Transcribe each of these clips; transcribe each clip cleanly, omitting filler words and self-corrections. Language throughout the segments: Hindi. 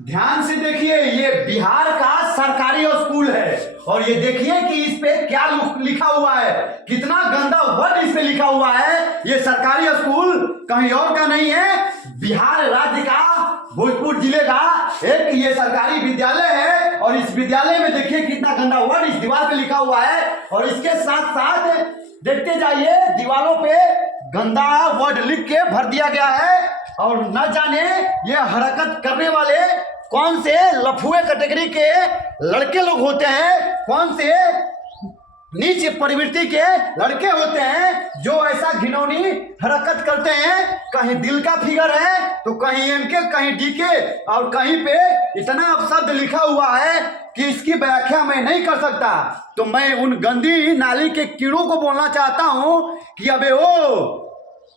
ध्यान से देखिए, ये बिहार का सरकारी स्कूल है और ये देखिए कि इस पे क्या लिखा हुआ है। कितना गंदा वर्ड इस पे लिखा हुआ है। ये सरकारी स्कूल कहीं और का नहीं है, बिहार राज्य का भोजपुर जिले का एक ये सरकारी विद्यालय है। और इस विद्यालय में देखिए कितना गंदा वर्ड इस दीवार पे लिखा हुआ है। और इसके साथ साथ देखते जाइए, दीवारों पे गंदा वर्ड लिख के भर दिया गया है। और न जाने ये हरकत करने वाले कौन से लफुए कैटेगरी के लड़के लोग होते हैं, कौन से नीच प्रवृत्ति के लड़के होते हैं जो ऐसा घिनौनी हरकत करते हैं। कहीं दिल का फिगर है तो कहीं एम के, कहीं डी के, और कहीं पे इतना अपशब्द लिखा हुआ है कि इसकी व्याख्या मैं नहीं कर सकता। तो मैं उन गंदी नाली के कीड़ों को बोलना चाहता हूं कि अबे ओ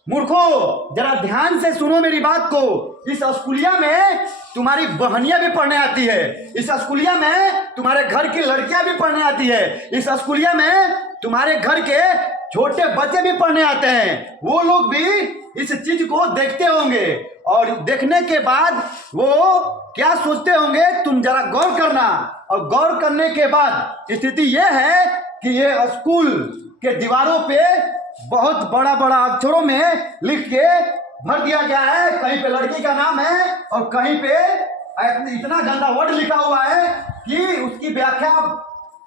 मूर्खो, जरा ध्यान से सुनो मेरी बात को। इस स्कूलिया में तुम्हारी बहनियां भी पढ़ने आती है, इस स्कूलिया में तुम्हारे घर की लड़कियां भी पढ़ने आती है, इस स्कूलिया में तुम्हारे घर के छोटे बच्चे भी पढ़ने आते हैं। वो लोग भी इस चीज को देखते होंगे और देखने के बाद वो क्या सोचते होंगे, तुम जरा गौर करना। और गौर करने के बाद स्थिति यह है कि ये स्कूल के दीवारों पे बहुत बड़ा बड़ा अक्षरों में लिख के भर दिया गया है। कहीं पे लड़की का नाम है और कहीं पे इतना गंदा वर्ड लिखा हुआ है कि उसकी व्याख्या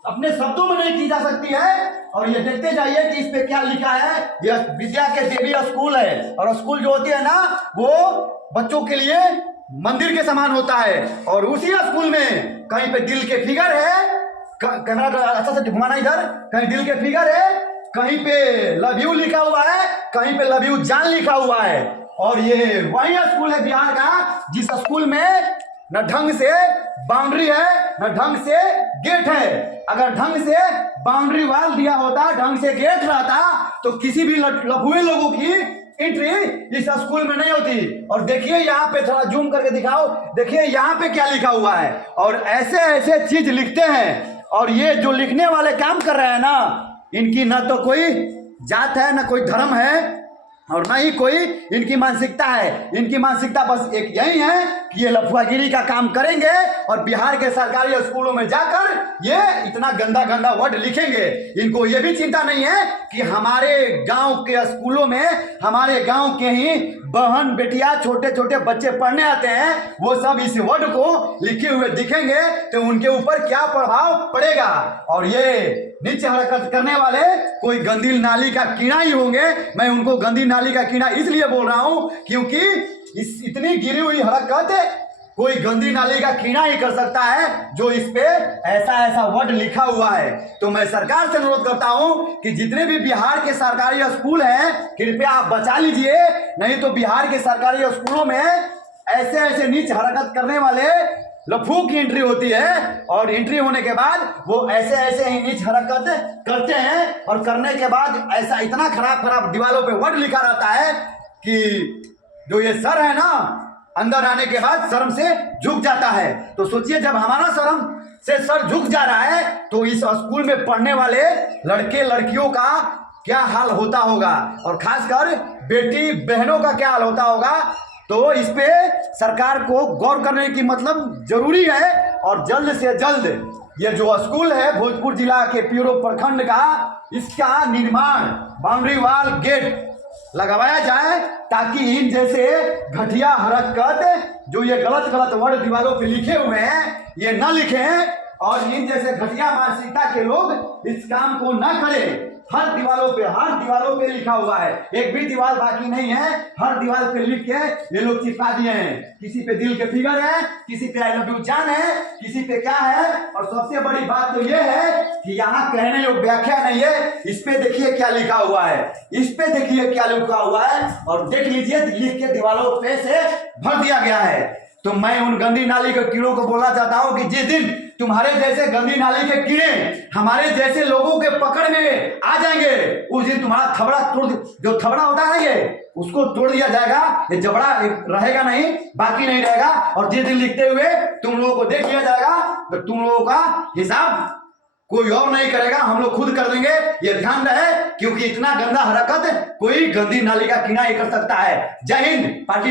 अपने शब्दों में नहीं की जा सकती है। और ये देखते जाइए कि इस पे क्या लिखा है। यह विद्या के देवी स्कूल है और स्कूल जो होती है ना, वो बच्चों के लिए मंदिर के समान होता है। और उसी स्कूल में कहीं पे दिल के फिगर है, कैमरा अच्छा से घुमाना इधर, कहीं दिल के फिगर है, कहीं पे लव यू लिखा हुआ है, कहीं पे लव यू जान लिखा हुआ है। और ये वही स्कूल है बिहार का जिस स्कूल में न ढंग से बाउंड्री है, न ढंग से गेट है। अगर ढंग से बाउंड्री वाल दिया होता, ढंग से गेट रहता, तो किसी भी लफुए लोगों की एंट्री इस स्कूल में नहीं होती। और देखिए यहाँ पे, थोड़ा जूम करके दिखाओ, देखिए यहाँ पे क्या लिखा हुआ है। और ऐसे ऐसे चीज लिखते हैं। और ये जो लिखने वाले काम कर रहे हैं ना, इनकी न तो कोई जात है, न कोई धर्म है, और न ही कोई इनकी मानसिकता है। इनकी मानसिकता बस एक यही है कि ये लफुआगिरी का काम करेंगे और बिहार के सरकारी स्कूलों में जाकर ये इतना गंदा गंदा वर्ड लिखेंगे। इनको ये भी चिंता नहीं है कि हमारे गांव के स्कूलों में हमारे गांव के ही बहन बेटियां, छोटे छोटे बच्चे पढ़ने आते हैं, वो सब इस वर्ड को लिखे हुए दिखेंगे तो उनके ऊपर क्या प्रभाव पड़ेगा। और ये नीचे हरकत करने वाले कोई गंदी नाली का कीड़ा ही होंगे। मैं उनको गंदी नाली का कीड़ा इसलिए बोल रहा हूं क्योंकि इस इतनी गिरी हुई हरकत कोई गंदी नाली का कीड़ा ही कर सकता है जो इस पे ऐसा ऐसा वर्ड लिखा हुआ है। तो मैं सरकार से अनुरोध करता हूं कि जितने भी बिहार के सरकारी स्कूल हैं, कृपया आप बचा लीजिए, नहीं तो बिहार के सरकारी स्कूलों में ऐसे ऐसे नीच हरकत करने वाले लफू की एंट्री होती है। और एंट्री होने के बाद वो ऐसे ऐसे ही नीच हरकत करते हैं। और करने के बाद ऐसा इतना खराब खराब दीवारों पे वर्ड लिखा रहता है कि जो ये सर है ना, अंदर आने के बाद शर्म से झुक जाता है। तो सोचिए, जब हमारा शर्म से सर झुक जा रहा है तो इस स्कूल में पढ़ने वाले लड़के लड़कियों का क्या हाल होता होगा, और खासकर बेटी बहनों का क्या हाल होता होगा। तो इस पे सरकार को गौर करने की मतलब जरूरी है। और जल्द से जल्द ये जो स्कूल है भोजपुर जिला के पीरो प्रखंड का, इसका निर्माण बाउंड्री वाल गेट लगवाया जाए ताकि इन जैसे घटिया हरकत, जो ये गलत गलत वर्ड दीवारों पे लिखे हुए हैं, ये न लिखें। और इन जैसे घटिया मानसिकता के लोग इस काम को न करें। हर दीवारों पे लिखा हुआ है, एक भी दीवार बाकी नहीं है, हर दीवार पे लिख के ये लोग चिपका दिए हैं। किसी पे दिल के फिगर है, किसी पे आई लव यू जान है, किसी पे क्या है। और सबसे बड़ी बात तो ये है कि यहाँ कहने योग्य व्याख्या नहीं है। इस पे देखिए क्या लिखा हुआ है, इस पे देखिए क्या लिखा हुआ है, और देख लीजिए लिख के दीवारों पे से भर दिया गया है। तो मैं उन गंदी नाली के कीड़ों को बोलना चाहता हूं कि जिस दिन तुम्हारे जैसे गंदी नाली के कीड़े हमारे जैसे लोगों के पकड़ में आ जाएंगे, उस दिन तुम्हारा थबड़ा तोड़, जो थबड़ा होता है ये, उसको तोड़ दिया जाएगा। ये जबड़ा रहेगा नहीं, बाकी नहीं रहेगा। और जिस दिन लिखते हुए तुम लोगों को देख लिया जाएगा तो तुम लोगों का हिसाब कोई और नहीं करेगा, हम लोग खुद कर देंगे। ये ध्यान रहे, क्योंकि इतना गंदा हरकत कोई गंदी नाली का कीड़ा ही कर सकता है। जय हिंद। पार्टी